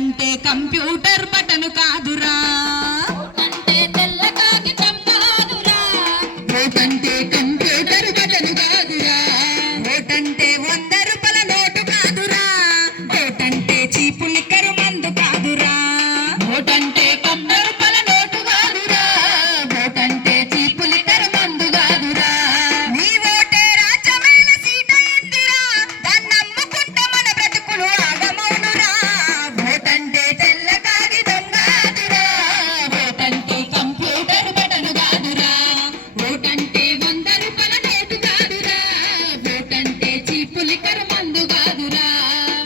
ఓటంటే computer button కాదురా, ఓటంటే తెల్ల కాగితం కాదురా, ఓటంటే కంప్యూటర్ బటన్ కాదురా, ఓటంటే 100 రూపాయల నోటు కాదురా, ఓటంటే చీపు లిక్కరు మందు కాదురా, ఓటంటే 100 రూపాయల నోటు కాదురా, ఓటంటే చీపు లిక్కరు మందు కాదురా. నీ ఓటే రాజ్యమైన సీట ఇందిరా, దాన్ని నమ్ముకుంటే మన బ్రతుకులు ఆగమౌనురా. ఓటంటే తెల్ల కాగితం కాదురా, ఓటంటే కంప్యూటర్ బటన్ కాదురా, ఓటంటే 100 రూపాయల నోటు కాదురా, ఓటంటే చీపు లిక్కరు మందు కాదురా.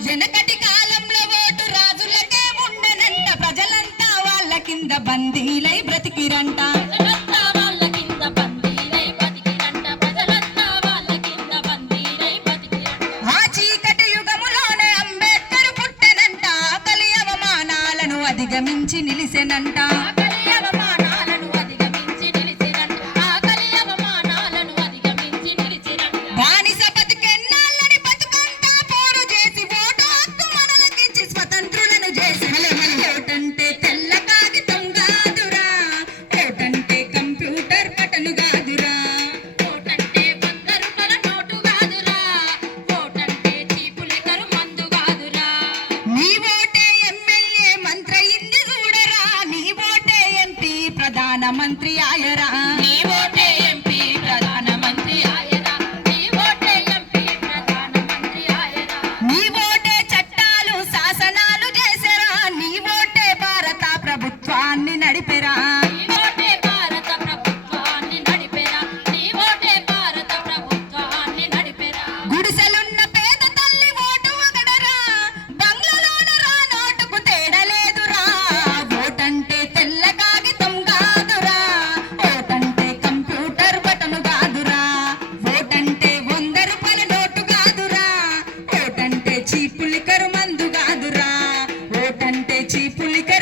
వెనకటి కాలంలో ఓటు రాజులకే ఉండెనంట, ప్రజలంతా వాళ్ళ కింద బందీలై బ్రతికిరంట. ప్రజలంతా వాళ్ళ కింద బందీలై బతికిరంట, ప్రజలంతా వాళ్ళ కింద బందీలై బతికిరంట. ఆ చీకటి యుగములోనే అంబేద్కర్ పుట్టెనంట, ఆకలి అవమానాలను అధిగమించి నిలిసెనంట. ఆకలి అవమానాలను అధిగమించి నిలిచిరంట, ఆకలి అవమానాలను అధిగమించి నిలిచిరంట. బానిస బతుకెన్నాళ్ళని బతుకంతా పోరు చేసి ఓటు హక్కు మనలకిచ్చి స్వతంత్రులను చేసి ఓటంటే తెల్ల కాగితం కాదురా, ఓటంటే కంప్యూటర్ బటన్ కాదురా, ఓటంటే 100 రూపాయల నోటు కాదురా, ఓటంటే చీపు లిక్కరు మందు కాదురా. నీ ఓటే ఎమ్మెల్యే మంత్రి అయింది చూడరా, నీ ఓటే ఎంపీ ప్రధానమంత్రి ఆయరా, నీ ఓటే ఎంపీ ప్రధానమంత్రి ఆయరా, నీ ఓటే ఎంపీ ప్రధానమంత్రి ఆయరా. నీ ఓటే చట్టాలు శాసనాలు చేసరా, నీ ఓటే భారత ప్రభుత్వాన్ని నడిపెరా. నీ ఓటే భారత ప్రభుత్వాన్ని నడిపెరా, నీ ఓటే భారత ప్రభుత్వాన్ని నడిపెరా. గుడిసెలున్న పేద తల్లి ఓటు ఒకడరా, బంగ్లాలోన రా నోటుకు తేడలేదురా. ఓటంటే తెల్ల కాగితం కాదురా, ఓటంటే కంప్యూటర్ బటన్ కాదురా, ఓటంటే 100 రూపాయల నోటు కాదురా, ఓటంటే చీపు లిక్కరు మందు కాదురా, ఓటంటే చీపు లిక్కరు